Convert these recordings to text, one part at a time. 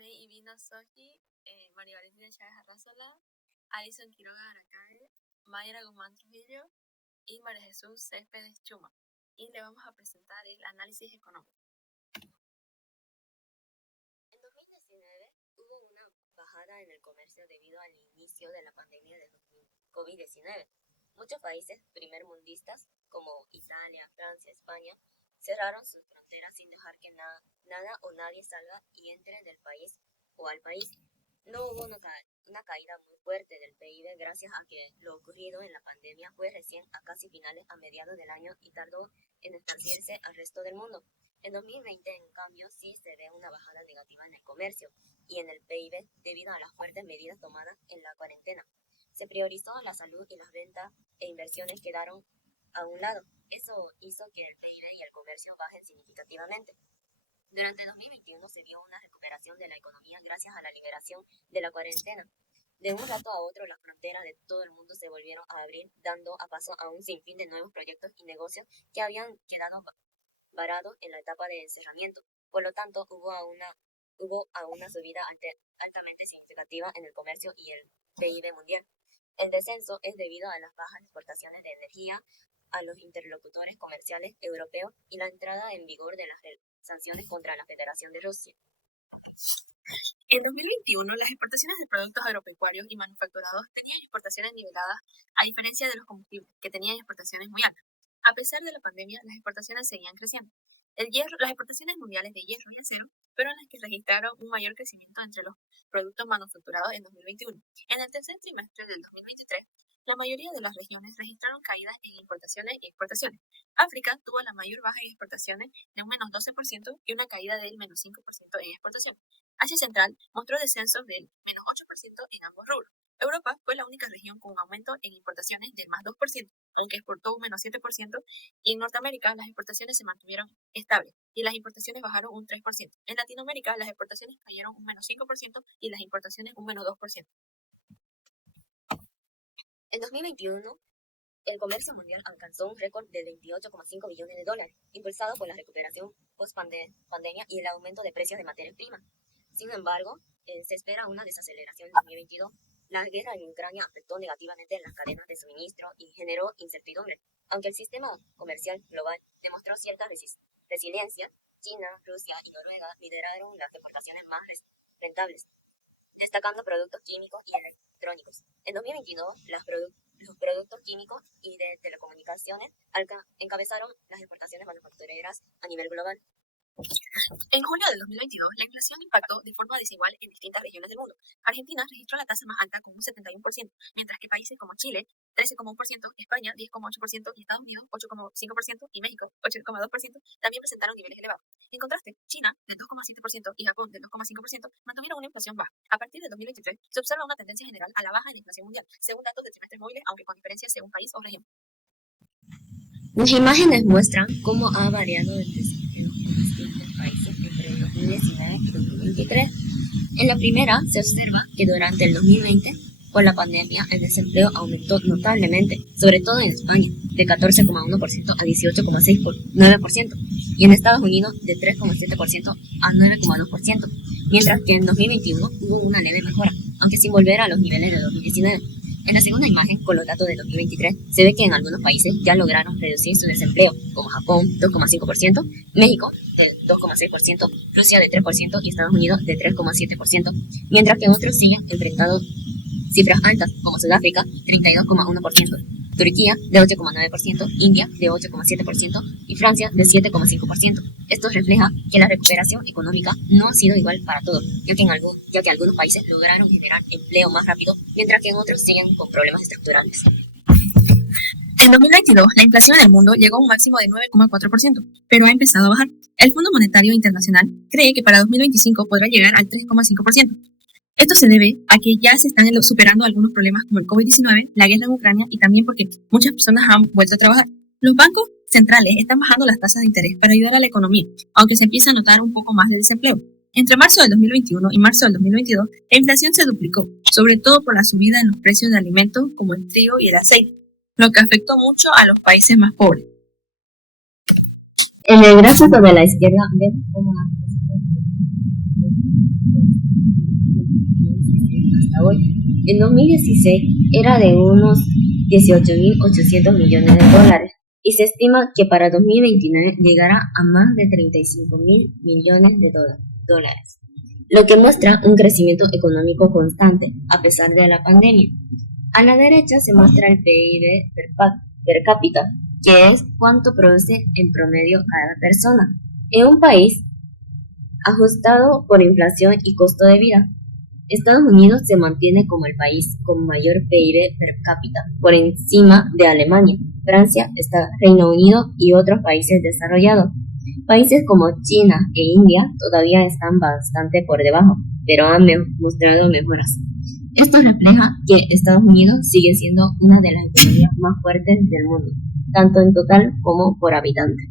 May Ibino Soji, María Valentina Chávez Arrazola, Alison Quiroga Aracade, Mayra Guzmán Trujillo y María Jesús Céspedes Chuma. Y le vamos a presentar el análisis económico. En 2019 hubo una bajada en el comercio debido al inicio de la pandemia de COVID-19. Muchos países primermundistas como Italia, Francia, España cerraron sus fronteras sin dejar que nada o nadie salga y entre del país o al país. No hubo una caída muy fuerte del PIB gracias a que lo ocurrido en la pandemia fue recién a casi finales a mediados del año y tardó en esparcirse al resto del mundo. En 2020, en cambio, sí se ve una bajada negativa en el comercio y en el PIB debido a las fuertes medidas tomadas en la cuarentena. Se priorizó la salud y las ventas e inversiones quedaron a un lado. Eso hizo que el PIB y el comercio bajen significativamente. Durante 2021 se vio una recuperación de la economía gracias a la liberación de la cuarentena. De un rato a otro, las fronteras de todo el mundo se volvieron a abrir, dando a paso a un sinfín de nuevos proyectos y negocios que habían quedado varados en la etapa de encerramiento. Por lo tanto, hubo una subida altamente significativa en el comercio y el PIB mundial. El descenso es debido a las bajas exportaciones de energía a los interlocutores comerciales europeos y la entrada en vigor de las sanciones contra la Federación de Rusia. En 2021, las exportaciones de productos agropecuarios y manufacturados tenían exportaciones niveladas, a diferencia de los combustibles, que tenían exportaciones muy altas. A pesar de la pandemia, las exportaciones seguían creciendo. Las exportaciones mundiales de hierro y acero fueron las que registraron un mayor crecimiento entre los productos manufacturados en 2021. En el tercer trimestre del 2023, la mayoría de las regiones registraron caídas en importaciones y exportaciones. África tuvo la mayor baja en exportaciones de un menos 12% y una caída del menos 5% en exportaciones. Asia Central mostró descensos del menos 8% en ambos rubros. Europa fue la única región con un aumento en importaciones del más 2%, aunque exportó un menos 7%, y en Norteamérica las exportaciones se mantuvieron estables y las importaciones bajaron un 3%. En Latinoamérica las exportaciones cayeron un menos 5% y las importaciones un menos 2%. En 2021, el comercio mundial alcanzó un récord de 28,5 billones de dólares, impulsado por la recuperación post-pandemia y el aumento de precios de materias primas. Sin embargo, se espera una desaceleración en 2022. La guerra en Ucrania afectó negativamente las cadenas de suministro y generó incertidumbre. Aunque el sistema comercial global demostró cierta resiliencia, China, Rusia y Noruega lideraron las exportaciones más rentables, destacando productos químicos y electrónicos. En 2022, los productos químicos y de telecomunicaciones encabezaron las exportaciones manufactureras a nivel global. En julio del 2022, la inflación impactó de forma desigual en distintas regiones del mundo. Argentina registró la tasa más alta con un 71%, mientras que países como Chile, 13,1%, España, 10,8%, y Estados Unidos, 8,5%, y México, 8,2%, también presentaron niveles elevados. En contraste, China, del 2,7%, y Japón, del 2,5%, mantuvieron una inflación baja. A partir de 2023, se observa una tendencia general a la baja en la inflación mundial, según datos de trimestres móviles, aunque con diferencias según país o región. Las imágenes muestran cómo ha variado el desempleo en distintos países entre el 2019 y 2023. En la primera, se observa que durante el 2020, por la pandemia, el desempleo aumentó notablemente, sobre todo en España, de 14,1% a 18,9%, y en Estados Unidos de 3,7% a 9,2%, mientras que en 2021 hubo una leve mejora, aunque sin volver a los niveles de 2019. En la segunda imagen, con los datos de 2023, se ve que en algunos países ya lograron reducir su desempleo, como Japón, 2,5%, México, del 2,6%, Rusia, de 3% y Estados Unidos, de 3,7%, mientras que otros siguen enfrentando cifras altas, como Sudáfrica, 32,1%, Turquía, de 8,9%, India, de 8,7% y Francia, de 7,5%. Esto refleja que la recuperación económica no ha sido igual para todos, ya que algunos países lograron generar empleo más rápido, mientras que en otros siguen con problemas estructurales. En 2022, la inflación en el mundo llegó a un máximo de 9,4%, pero ha empezado a bajar. El Fondo Monetario Internacional cree que para 2025 podrá llegar al 3,5%. Esto se debe a que ya se están superando algunos problemas como el COVID-19, la guerra en Ucrania y también porque muchas personas han vuelto a trabajar. Los bancos centrales están bajando las tasas de interés para ayudar a la economía, aunque se empieza a notar un poco más de desempleo. Entre marzo del 2021 y marzo del 2022, la inflación se duplicó, sobre todo por la subida en los precios de alimentos como el trigo y el aceite, lo que afectó mucho a los países más pobres. En el gráfico de la izquierda vemos cómo hasta hoy. En 2016 era de unos 18.800 millones de dólares y se estima que para 2029 llegará a más de 35.000 millones de dólares, lo que muestra un crecimiento económico constante a pesar de la pandemia. A la derecha se muestra el PIB per cápita, que es cuánto produce en promedio cada persona en un país ajustado por inflación y costo de vida. Estados Unidos se mantiene como el país con mayor PIB per cápita, por encima de Alemania, Francia, Reino Unido y otros países desarrollados. Países como China e India todavía están bastante por debajo, pero han mostrado mejoras. Esto refleja que Estados Unidos sigue siendo una de las economías más fuertes del mundo, tanto en total como por habitante.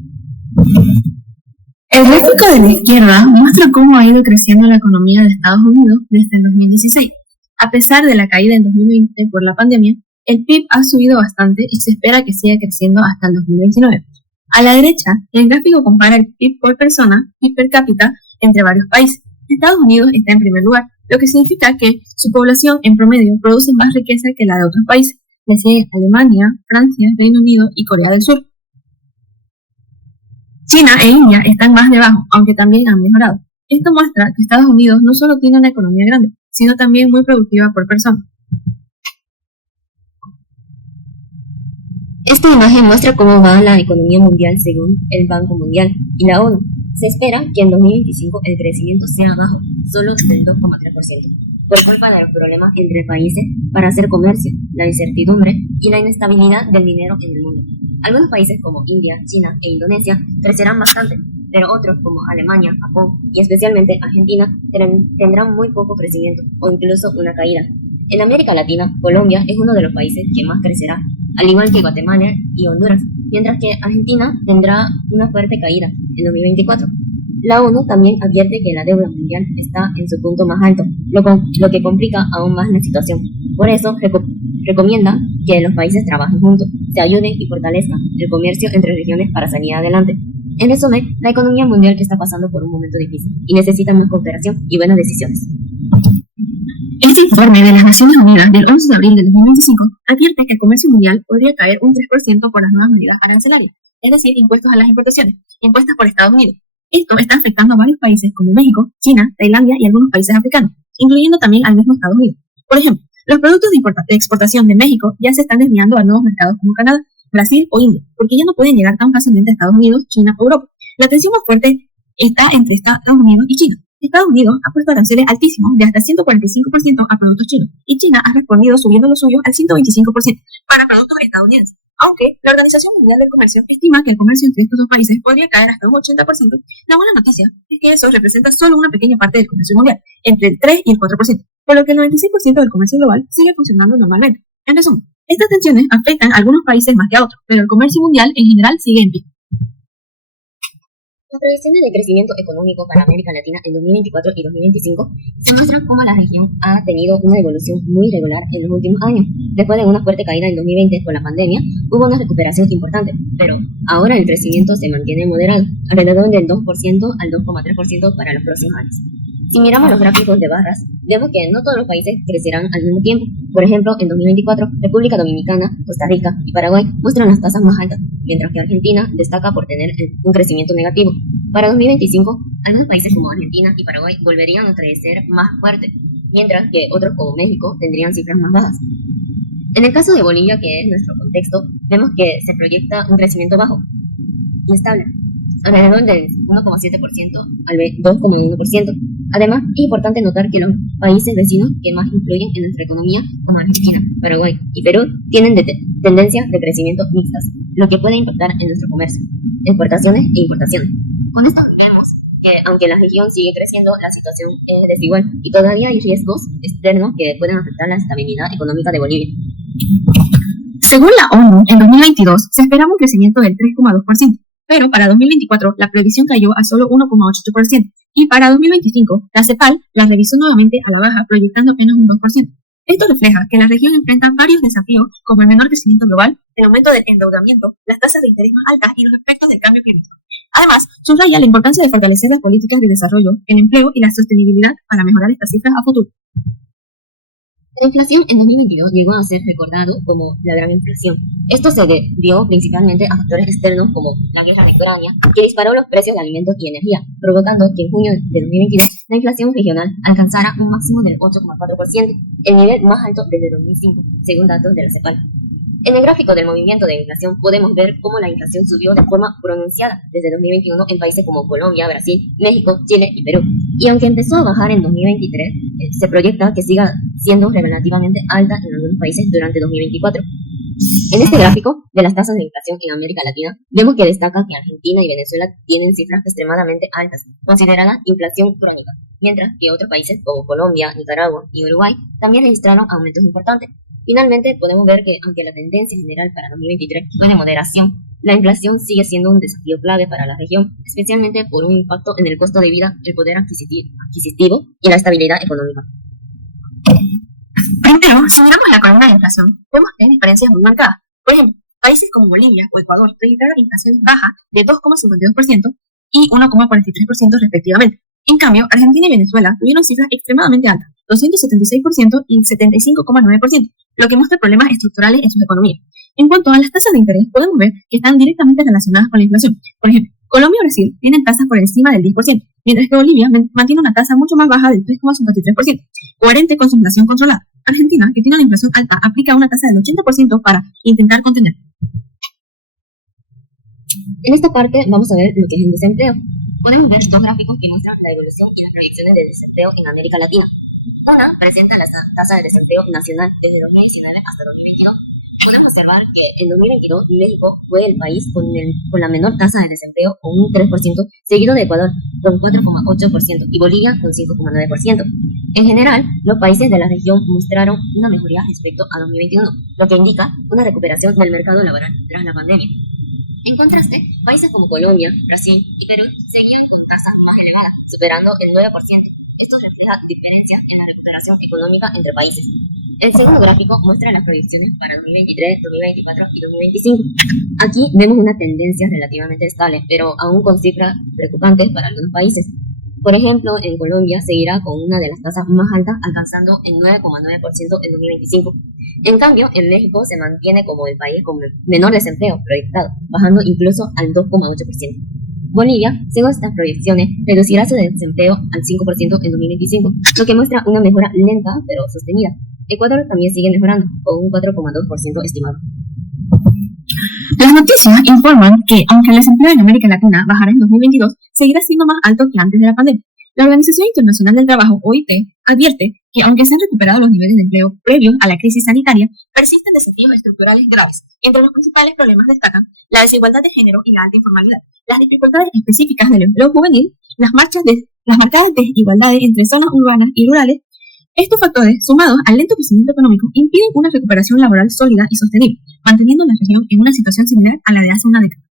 El gráfico de la izquierda muestra cómo ha ido creciendo la economía de Estados Unidos desde el 2016. A pesar de la caída en 2020 por la pandemia, el PIB ha subido bastante y se espera que siga creciendo hasta el 2029. A la derecha, el gráfico compara el PIB por persona y per cápita entre varios países. Estados Unidos está en primer lugar, lo que significa que su población en promedio produce más riqueza que la de otros países, le sigue Alemania, Francia, Reino Unido y Corea del Sur. China e India están más debajo, aunque también han mejorado. Esto muestra que Estados Unidos no solo tiene una economía grande, sino también muy productiva por persona. Esta imagen muestra cómo va la economía mundial según el Banco Mundial y la ONU. Se espera que en 2025 el crecimiento sea bajo, solo del 2,3%, por culpa de los problemas entre países para hacer comercio, la incertidumbre y la inestabilidad del dinero en el mundo. Algunos países como India, China e Indonesia crecerán bastante, pero otros como Alemania, Japón y especialmente Argentina tendrán muy poco crecimiento o incluso una caída. En América Latina, Colombia es uno de los países que más crecerá, al igual que Guatemala y Honduras, mientras que Argentina tendrá una fuerte caída en 2024. La ONU también advierte que la deuda mundial está en su punto más alto, lo que complica aún más la situación. Por eso, recomienda que los países trabajen juntos, se ayuden y fortalezcan el comercio entre regiones para salir adelante. En resumen, la economía mundial está pasando por un momento difícil y necesita más cooperación y buenas decisiones. Este informe de las Naciones Unidas del 11 de abril de 2025 advierte que el comercio mundial podría caer un 3% por las nuevas medidas arancelarias, es decir, impuestos a las importaciones, impuestas por Estados Unidos. Esto está afectando a varios países como México, China, Tailandia y algunos países africanos, incluyendo también al mismo Estados Unidos. Por ejemplo, los productos de exportación de México ya se están desviando a nuevos mercados como Canadá, Brasil o India, porque ya no pueden llegar tan fácilmente a Estados Unidos, China o Europa. La tensión más fuerte está entre Estados Unidos y China. Estados Unidos ha puesto aranceles altísimos de hasta 145% a productos chinos y China ha respondido subiendo los suyos al 125% para productos estadounidenses. Aunque la Organización Mundial del Comercio estima que el comercio entre estos dos países podría caer hasta un 80%, la buena noticia es que eso representa solo una pequeña parte del comercio mundial, entre el 3 y el 4%, por lo que el 96% del comercio global sigue funcionando normalmente. En resumen, estas tensiones afectan a algunos países más que a otros, pero el comercio mundial en general sigue en pie. Las proyecciones de crecimiento económico para América Latina en 2024 y 2025 se muestran cómo la región ha tenido una evolución muy irregular en los últimos años. Después de una fuerte caída en 2020 por la pandemia, hubo una recuperación importante, pero ahora el crecimiento se mantiene moderado, alrededor del 2% al 2,3% para los próximos años. Si miramos los gráficos de barras, vemos que no todos los países crecerán al mismo tiempo. Por ejemplo, en 2024, República Dominicana, Costa Rica y Paraguay muestran las tasas más altas, mientras que Argentina destaca por tener un crecimiento negativo. Para 2025, algunos países como Argentina y Paraguay volverían a crecer más fuerte, mientras que otros como México tendrían cifras más bajas. En el caso de Bolivia, que es nuestro contexto, vemos que se proyecta un crecimiento bajo, inestable, alrededor del 1,7% al 2,1%. Además, es importante notar que los países vecinos que más influyen en nuestra economía, como Argentina, Paraguay y Perú, tienen tendencias de crecimiento mixtas, lo que puede impactar en nuestro comercio, exportaciones e importaciones. Con esto vemos que aunque la región sigue creciendo, la situación es desigual y todavía hay riesgos externos que pueden afectar la estabilidad económica de Bolivia. Según la ONU, en 2022 se esperaba un crecimiento del 3,2%, pero para 2024 la previsión cayó a solo 1,8%. Y para 2025, la CEPAL la revisó nuevamente a la baja, proyectando apenas un 2%. Esto refleja que la región enfrenta varios desafíos, como el menor crecimiento global, el aumento del endeudamiento, las tasas de interés más altas y los efectos del cambio climático. Además, subraya la importancia de fortalecer las políticas de desarrollo, el empleo y la sostenibilidad para mejorar estas cifras a futuro. La inflación en 2022 llegó a ser recordado como la gran inflación. Esto se debió principalmente a factores externos como la guerra de Ucrania, que disparó los precios de alimentos y energía, provocando que en junio de 2022 la inflación regional alcanzara un máximo del 8,4%, el nivel más alto desde 2005, según datos de la CEPAL. En el gráfico del movimiento de inflación podemos ver cómo la inflación subió de forma pronunciada desde 2021 en países como Colombia, Brasil, México, Chile y Perú. Y aunque empezó a bajar en 2023, se proyecta que siga siendo relativamente alta en algunos países durante 2024. En este gráfico de las tasas de inflación en América Latina, vemos que destaca que Argentina y Venezuela tienen cifras extremadamente altas, considerada inflación crónica, mientras que otros países como Colombia, Nicaragua y Uruguay también registraron aumentos importantes. Finalmente, podemos ver que, aunque la tendencia general para 2023 fue de moderación, la inflación sigue siendo un desafío clave para la región, especialmente por un impacto en el costo de vida, el poder adquisitivo y la estabilidad económica. Primero, si miramos la columna de inflación, vemos que hay diferencias muy marcadas. Por ejemplo, países como Bolivia o Ecuador registraron inflaciones bajas de 2,52% y 1,43% respectivamente. En cambio, Argentina y Venezuela tuvieron cifras extremadamente altas, 276% y 75,9%, lo que muestra problemas estructurales en sus economías. En cuanto a las tasas de interés, podemos ver que están directamente relacionadas con la inflación. Por ejemplo, Colombia y Brasil tienen tasas por encima del 10%, mientras que Bolivia mantiene una tasa mucho más baja del 3,53%, coherente con su inflación controlada. Argentina, que tiene una inflación alta, aplica una tasa del 80% para intentar contener. En esta parte vamos a ver lo que es el desempleo. Podemos ver dos gráficos que muestran la evolución y las proyecciones de desempleo en América Latina. Una presenta la tasa de desempleo nacional desde 2019 hasta 2022. Podemos observar que en 2022 México fue el país con la menor tasa de desempleo, con un 3%, seguido de Ecuador con 4,8% y Bolivia con 5,9%. En general, los países de la región mostraron una mejoría respecto a 2021, lo que indica una recuperación del mercado laboral tras la pandemia. En contraste, países como Colombia, Brasil y Perú seguían con tasas más elevadas, superando el 9%. Esto refleja diferencias en la recuperación económica entre países. El segundo gráfico muestra las proyecciones para 2023, 2024 y 2025. Aquí vemos una tendencia relativamente estable, pero aún con cifras preocupantes para algunos países. Por ejemplo, en Colombia seguirá con una de las tasas más altas, alcanzando el 9,9% en 2025. En cambio, en México se mantiene como el país con menor desempleo proyectado, bajando incluso al 2,8%. Bolivia, según estas proyecciones, reducirá su desempleo al 5% en 2025, lo que muestra una mejora lenta pero sostenida. Ecuador también sigue mejorando, con un 4,2% estimado. Las noticias informan que, aunque el desempleo en América Latina bajará en 2022, seguirá siendo más alto que antes de la pandemia. La Organización Internacional del Trabajo, OIT, advierte que, aunque se han recuperado los niveles de empleo previos a la crisis sanitaria, persisten desafíos estructurales graves. Entre los principales problemas destacan la desigualdad de género y la alta informalidad, las dificultades específicas del empleo juvenil, las marcadas desigualdades entre zonas urbanas y rurales. Estos factores, sumados al lento crecimiento económico, impiden una recuperación laboral sólida y sostenible, manteniendo la región en una situación similar a la de hace una década.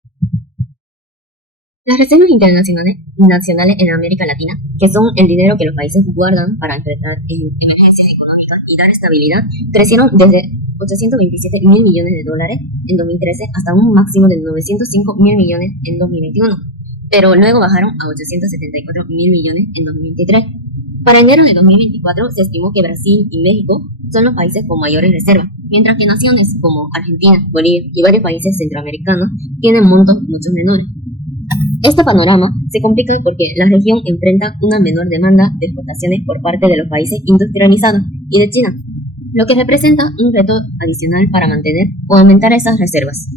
Las reservas internacionales en América Latina, que son el dinero que los países guardan para enfrentar emergencias económicas y dar estabilidad, crecieron desde 827 mil millones de dólares en 2013 hasta un máximo de 905 mil millones en 2021, pero luego bajaron a 874 mil millones en 2023. Para enero de 2024 se estimó que Brasil y México son los países con mayores reservas, mientras que naciones como Argentina, Bolivia y varios países centroamericanos tienen montos mucho menores. Este panorama se complica porque la región enfrenta una menor demanda de exportaciones por parte de los países industrializados y de China, lo que representa un reto adicional para mantener o aumentar esas reservas.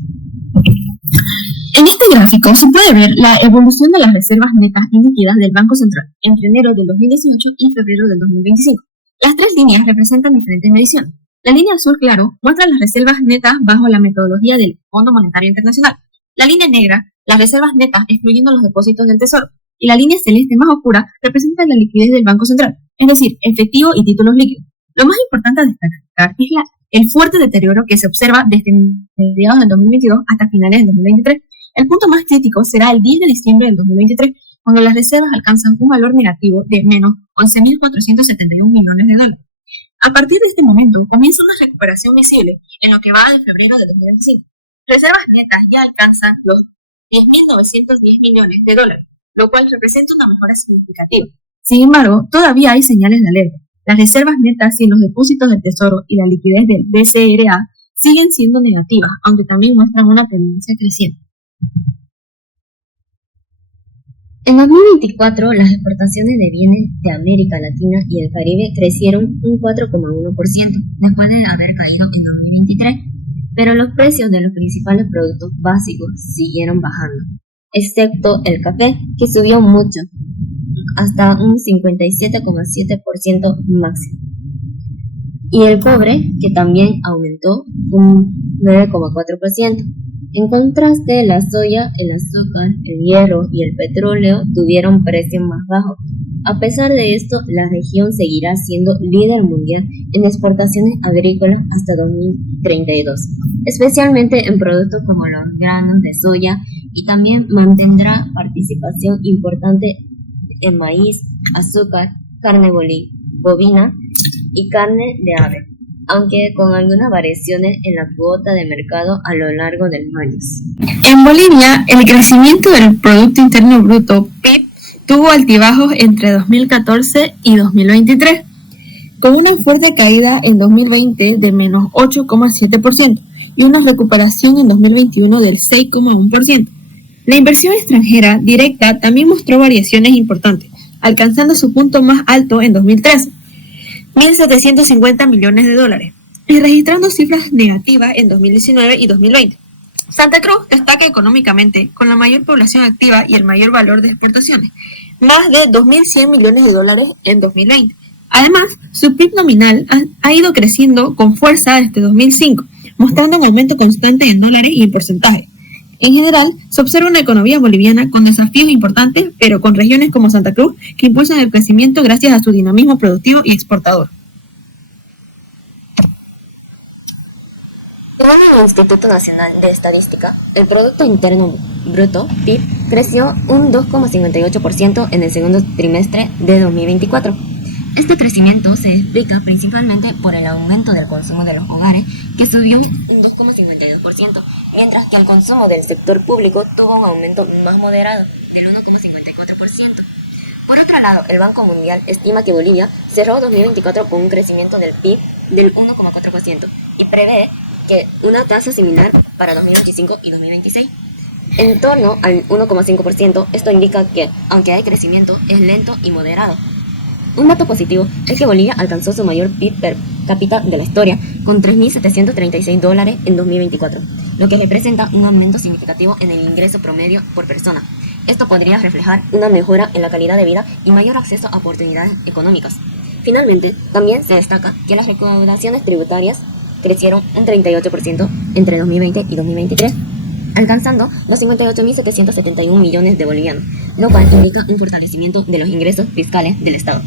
En este gráfico se puede ver la evolución de las reservas netas y líquidas del Banco Central entre enero del 2018 y febrero del 2025. Las tres líneas representan diferentes mediciones. La línea azul claro muestra las reservas netas bajo la metodología del Fondo Monetario Internacional. La línea negra, las reservas netas excluyendo los depósitos del Tesoro. Y la línea celeste más oscura representa la liquidez del Banco Central, es decir, efectivo y títulos líquidos. Lo más importante a destacar es el fuerte deterioro que se observa desde mediados del 2022 hasta finales del 2023. El punto más crítico será el 10 de diciembre del 2023, cuando las reservas alcanzan un valor negativo de menos 11.471 millones de dólares. A partir de este momento comienza una recuperación visible en lo que va de febrero de 2025. Reservas netas ya alcanzan los 10.910 millones de dólares, lo cual representa una mejora significativa. Sin embargo, todavía hay señales de alerta. Las reservas netas y los depósitos del Tesoro y la liquidez del BCRA siguen siendo negativas, aunque también muestran una tendencia creciente. En 2024, las exportaciones de bienes de América Latina y el Caribe crecieron un 4,1%, después de haber caído en 2023, pero los precios de los principales productos básicos siguieron bajando, excepto el café, que subió mucho, hasta un 57,7% máximo, y el cobre, que también aumentó un 9,4%. En contraste, la soya, el azúcar, el hierro y el petróleo tuvieron precios más bajos. A pesar de esto, la región seguirá siendo líder mundial en exportaciones agrícolas hasta 2032, especialmente en productos como los granos de soya, y también mantendrá participación importante en maíz, azúcar, carne bovina y carne de ave, aunque con algunas variaciones en la cuota de mercado a lo largo de los años. En Bolivia, el crecimiento del Producto Interno Bruto, PIB, tuvo altibajos entre 2014 y 2023, con una fuerte caída en 2020 de menos 8,7% y una recuperación en 2021 del 6,1%. La inversión extranjera directa también mostró variaciones importantes, alcanzando su punto más alto en 2013, 1.750 millones de dólares, y registrando cifras negativas en 2019 y 2020. Santa Cruz destaca económicamente con la mayor población activa y el mayor valor de exportaciones, más de 2.100 millones de dólares en 2020. Además, su PIB nominal ha ido creciendo con fuerza desde 2005, mostrando un aumento constante en dólares y en porcentaje. En general, se observa una economía boliviana con desafíos importantes, pero con regiones como Santa Cruz que impulsan el crecimiento gracias a su dinamismo productivo y exportador. Según el Instituto Nacional de Estadística, el Producto Interno Bruto, PIB, creció un 2,58% en el segundo trimestre de 2024. Este crecimiento se explica principalmente por el aumento del consumo de los hogares, que subió un 2,52%, mientras que el consumo del sector público tuvo un aumento más moderado, del 1,54%. Por otro lado, el Banco Mundial estima que Bolivia cerró 2024 con un crecimiento del PIB del 1,4% y prevé que una tasa similar para 2025 y 2026. En torno al 1,5%, esto indica que, aunque hay crecimiento, es lento y moderado. Un dato positivo es que Bolivia alcanzó su mayor PIB per cápita de la historia, con $3.736 en 2024, lo que representa un aumento significativo en el ingreso promedio por persona. Esto podría reflejar una mejora en la calidad de vida y mayor acceso a oportunidades económicas. Finalmente, también se destaca que las recaudaciones tributarias crecieron un 38% entre 2020 y 2023, alcanzando los 58.771 millones de bolivianos, lo cual indica un fortalecimiento de los ingresos fiscales del Estado.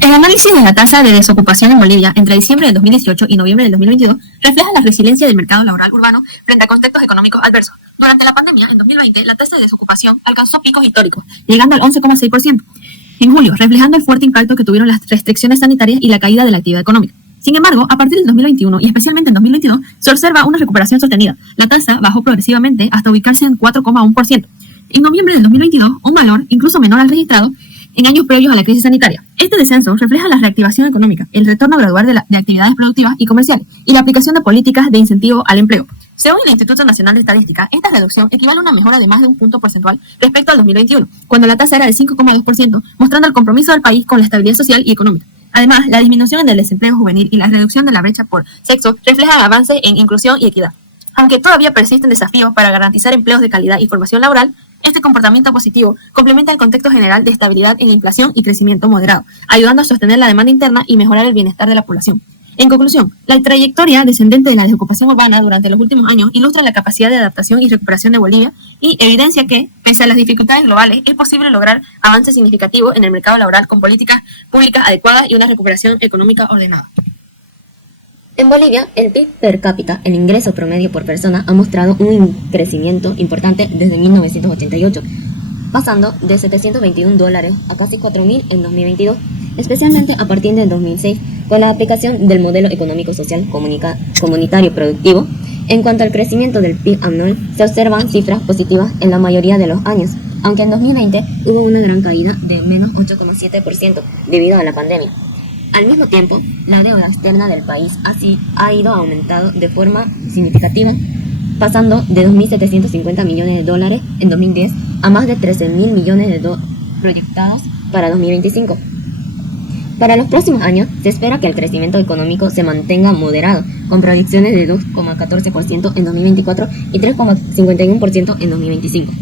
El análisis de la tasa de desocupación en Bolivia entre diciembre del 2018 y noviembre del 2022 refleja la resiliencia del mercado laboral urbano frente a contextos económicos adversos. Durante la pandemia, en 2020, la tasa de desocupación alcanzó picos históricos, llegando al 11,6% en julio, reflejando el fuerte impacto que tuvieron las restricciones sanitarias y la caída de la actividad económica. Sin embargo, a partir del 2021 y especialmente en 2022, se observa una recuperación sostenida. La tasa bajó progresivamente hasta ubicarse en 4,1%. En noviembre del 2022, un valor incluso menor al registrado en años previos a la crisis sanitaria. Este descenso refleja la reactivación económica, el retorno gradual de actividades productivas y comerciales y la aplicación de políticas de incentivo al empleo. Según el Instituto Nacional de Estadística, esta reducción equivale a una mejora de más de un punto porcentual respecto al 2021, cuando la tasa era de 5,2%, mostrando el compromiso del país con la estabilidad social y económica. Además, la disminución en el desempleo juvenil y la reducción de la brecha por sexo reflejan avances en inclusión y equidad. Aunque todavía persisten desafíos para garantizar empleos de calidad y formación laboral, este comportamiento positivo complementa el contexto general de estabilidad en inflación y crecimiento moderado, ayudando a sostener la demanda interna y mejorar el bienestar de la población. En conclusión, la trayectoria descendente de la desocupación urbana durante los últimos años ilustra la capacidad de adaptación y recuperación de Bolivia y evidencia que, pese a las dificultades globales, es posible lograr avances significativos en el mercado laboral con políticas públicas adecuadas y una recuperación económica ordenada. En Bolivia, el PIB per cápita, el ingreso promedio por persona, ha mostrado un crecimiento importante desde 1988, pasando de $721 a casi $4.000 en 2022, especialmente a partir del 2006, con la aplicación del modelo económico-social comunitario productivo. En cuanto al crecimiento del PIB anual, se observan cifras positivas en la mayoría de los años. aunque en 2020 hubo una gran caída de menos 8,7% debido a la pandemia. Al mismo tiempo, la deuda externa del país ha ido aumentando de forma significativa, pasando de 2.750 millones de dólares en 2010 a más de 13.000 millones de dólares proyectados para 2025. Para los próximos años, se espera que el crecimiento económico se mantenga moderado, con proyecciones de 2,14% en 2024 y 3,51% en 2025.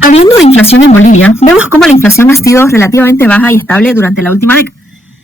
Hablando de inflación en Bolivia, vemos cómo la inflación ha sido relativamente baja y estable durante la última década.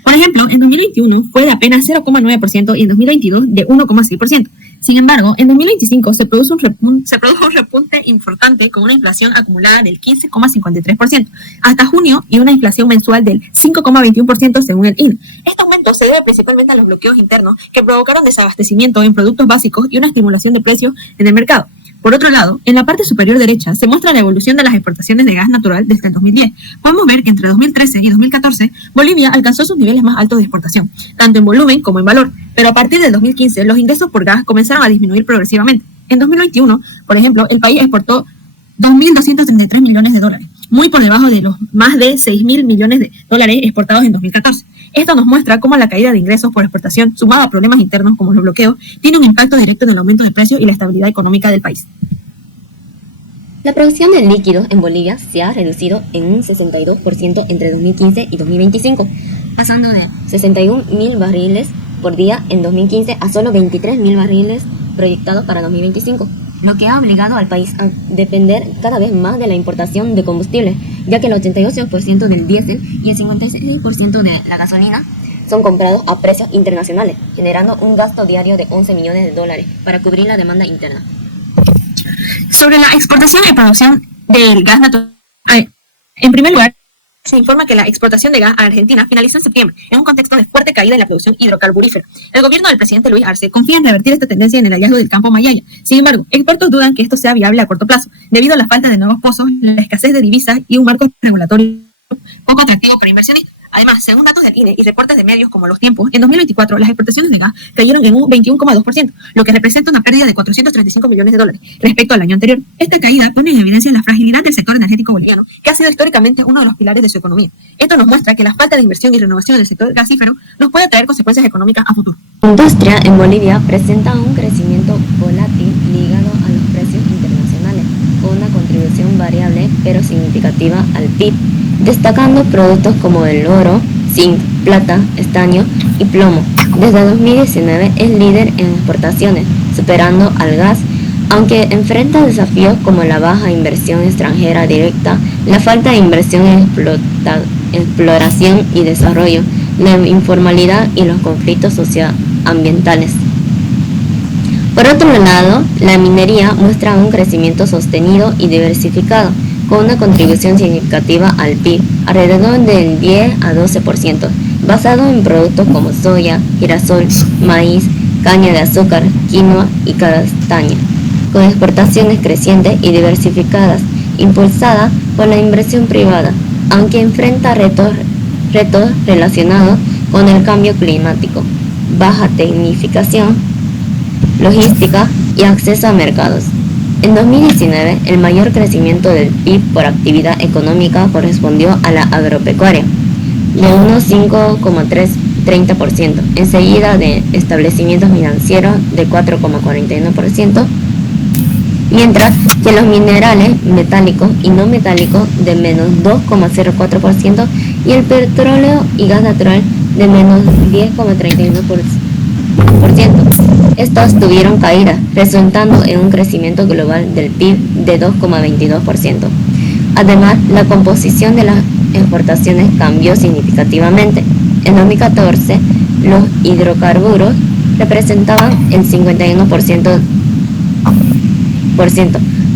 Por ejemplo, en 2021 fue de apenas 0,9% y en 2022 de 1,6%. Sin embargo, en 2025 se produjo un repunte importante con una inflación acumulada del 15,53% hasta junio y una inflación mensual del 5,21% según el INE. Este aumento se debe principalmente a los bloqueos internos que provocaron desabastecimiento en productos básicos y una estimulación de precios en el mercado. Por otro lado, en la parte superior derecha se muestra la evolución de las exportaciones de gas natural desde el 2010. Podemos ver que entre 2013 y 2014, Bolivia alcanzó sus niveles más altos de exportación, tanto en volumen como en valor, pero a partir del 2015 los ingresos por gas comenzaron a disminuir progresivamente. En 2021, por ejemplo, el país exportó 2.233 millones de dólares, muy por debajo de los más de 6.000 millones de dólares exportados en 2014. Esto nos muestra cómo la caída de ingresos por exportación, sumada a problemas internos como los bloqueos, tiene un impacto directo en el aumento de precios y la estabilidad económica del país. La producción de líquidos en Bolivia se ha reducido en un 62% entre 2015 y 2025, pasando de 61.000 barriles por día en 2015 a solo 23.000 barriles proyectados para 2025, lo que ha obligado al país a depender cada vez más de la importación de combustibles, ya que el 88% del diésel y el 56% de la gasolina son comprados a precios internacionales, generando un gasto diario de 11 millones de dólares para cubrir la demanda interna. Sobre la exportación y producción del gas natural, en primer lugar, se informa que la exportación de gas a Argentina finalizó en septiembre, en un contexto de fuerte caída en la producción hidrocarburífera. El gobierno del presidente Luis Arce confía en revertir esta tendencia en el hallazgo del campo Mayaya. Sin embargo, expertos dudan que esto sea viable a corto plazo, debido a la falta de nuevos pozos, la escasez de divisas y un marco regulatorio poco atractivo para inversionistas. Además, según datos de INE y reportes de medios como Los Tiempos, en 2024 las exportaciones de gas cayeron en un 21,2%, lo que representa una pérdida de 435 millones de dólares respecto al año anterior. Esta caída pone en evidencia la fragilidad del sector energético boliviano, que ha sido históricamente uno de los pilares de su economía. Esto nos muestra que la falta de inversión y renovación en el sector gasífero nos puede traer consecuencias económicas a futuro. La industria en Bolivia presenta un crecimiento volátil ligado a los precios internacionales, con una contribución variable pero significativa al PIB, destacando productos como el oro, zinc, plata, estaño y plomo. Desde 2019 es líder en exportaciones, superando al gas, aunque enfrenta desafíos como la baja inversión extranjera directa, la falta de inversión en exploración y desarrollo, la informalidad y los conflictos socioambientales. Por otro lado, la minería muestra un crecimiento sostenido y diversificado, con una contribución significativa al PIB, alrededor del 10 a 12%, basado en productos como soya, girasol, maíz, caña de azúcar, quinoa y castaña, con exportaciones crecientes y diversificadas, impulsada por la inversión privada, aunque enfrenta retos relacionados con el cambio climático, baja tecnificación, logística y acceso a mercados. En 2019, el mayor crecimiento del PIB por actividad económica correspondió a la agropecuaria, de unos 5,30%, enseguida de establecimientos financieros de 4,41%, mientras que los minerales metálicos y no metálicos de menos 2,04% y el petróleo y gas natural de menos 10,31%. Estos tuvieron caída, resultando en un crecimiento global del PIB de 2,22%. Además, la composición de las exportaciones cambió significativamente. En 2014, los hidrocarburos representaban el 51%,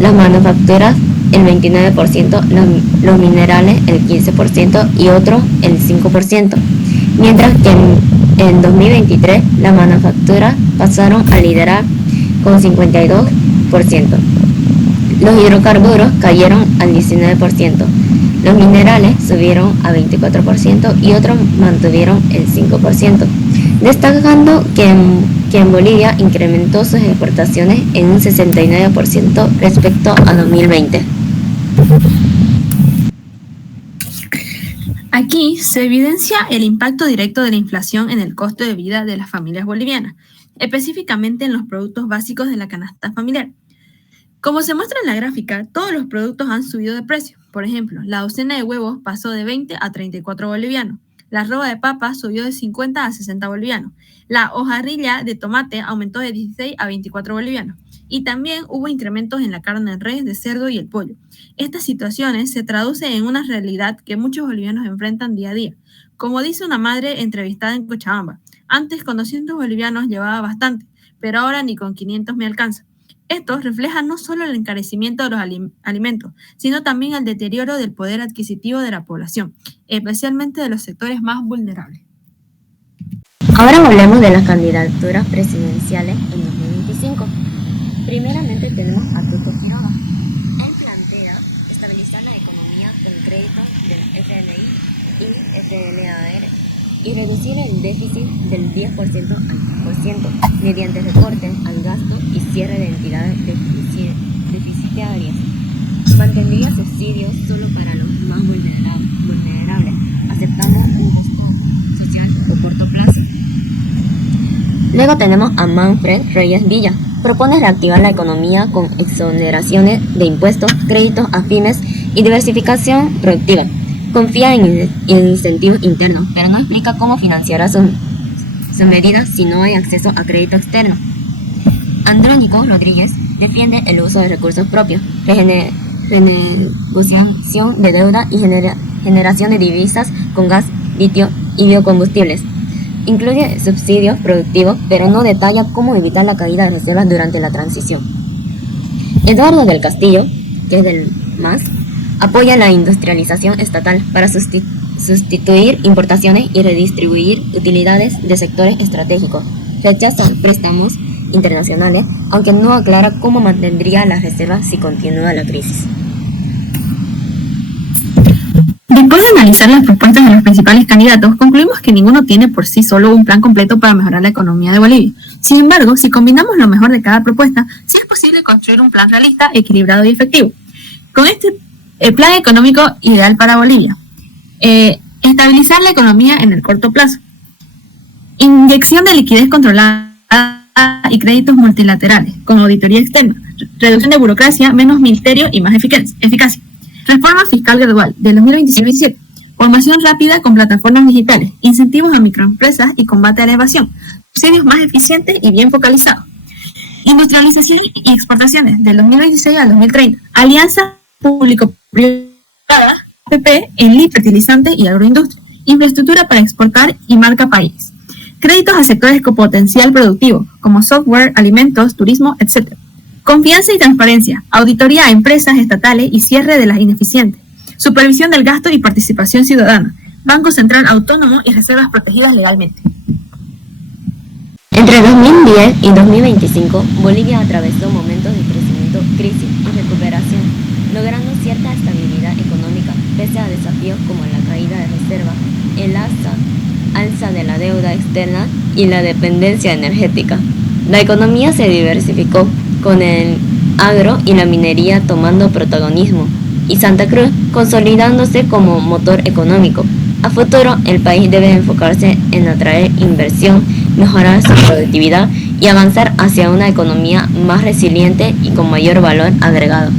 las manufacturas el 29%, los minerales el 15% y otros el 5%, mientras que en 2023 las manufacturas pasaron a liderar con 52%. Los hidrocarburos cayeron al 19%, los minerales subieron a 24% y otros mantuvieron el 5%, destacando que en Bolivia incrementó sus exportaciones en un 69% respecto a 2020. Aquí se evidencia el impacto directo de la inflación en el costo de vida de las familias bolivianas, específicamente en los productos básicos de la canasta familiar. Como se muestra en la gráfica, todos los productos han subido de precio. Por ejemplo, la docena de huevos pasó de 20 a 34 bolivianos. La roba de papa subió de 50 a 60 bolivianos. La hojarrilla de tomate aumentó de 16 a 24 bolivianos. Y también hubo incrementos en la carne de res, de cerdo y el pollo. Estas situaciones se traducen en una realidad que muchos bolivianos enfrentan día a día. Como dice una madre entrevistada en Cochabamba, antes con 200 bolivianos llevaba bastante, pero ahora ni con 500 me alcanza. Esto refleja no solo el encarecimiento de los alimentos, sino también el deterioro del poder adquisitivo de la población, especialmente de los sectores más vulnerables. Ahora hablemos de las candidaturas presidenciales en 2025. Primeramente tenemos a Tuto Quiroga. Él plantea estabilizar la economía con créditos del FMI y FMAR y reducir el déficit del 10% al 10% mediante recortes al gasto y cierre de entidades deficitarias. Mantendría subsidios solo para los más vulnerables, aceptando un social a corto plazo. Luego tenemos a Manfred Reyes Villa. Propone reactivar la economía con exoneraciones de impuestos, créditos afines y diversificación productiva. Confía en incentivos internos, pero no explica cómo financiará sus medidas si no hay acceso a crédito externo. Andrónico Rodríguez defiende el uso de recursos propios, renegociación de deuda y generación de divisas con gas, litio y biocombustibles. Incluye subsidios productivos, pero no detalla cómo evitar la caída de reservas durante la transición. Eduardo del Castillo, que es del MAS, apoya la industrialización estatal para sustituir importaciones y redistribuir utilidades de sectores estratégicos. Rechaza préstamos internacionales, aunque no aclara cómo mantendría las reservas si continúa la crisis. Después de analizar las propuestas de los principales candidatos, concluimos que ninguno tiene por sí solo un plan completo para mejorar la economía de Bolivia. Sin embargo, si combinamos lo mejor de cada propuesta, sí es posible construir un plan realista, equilibrado y efectivo. Con este plan económico ideal para Bolivia: estabilizar la economía en el corto plazo, inyección de liquidez controlada y créditos multilaterales con auditoría externa, reducción de burocracia, menos ministerio y más eficacia. Reforma fiscal gradual del 2026-2027, formación rápida con plataformas digitales, incentivos a microempresas y combate a la evasión, subsidios más eficientes y bien focalizados. Industrialización y exportaciones del 2026 al 2030, alianzas público-privadas, PP en fertilizantes y agroindustria, infraestructura para exportar y marca país. Créditos a sectores con potencial productivo, como software, alimentos, turismo, etc. Confianza y transparencia, auditoría a empresas estatales y cierre de las ineficientes, supervisión del gasto y participación ciudadana, Banco Central Autónomo y reservas protegidas legalmente. Entre 2010 y 2025, Bolivia atravesó momentos de crecimiento, crisis y recuperación, logrando cierta estabilidad económica, pese a desafíos como la caída de reservas, el alza de la deuda externa y la dependencia energética. La economía se diversificó, con el agro y la minería tomando protagonismo, y Santa Cruz consolidándose como motor económico. A futuro, el país debe enfocarse en atraer inversión, mejorar su productividad y avanzar hacia una economía más resiliente y con mayor valor agregado.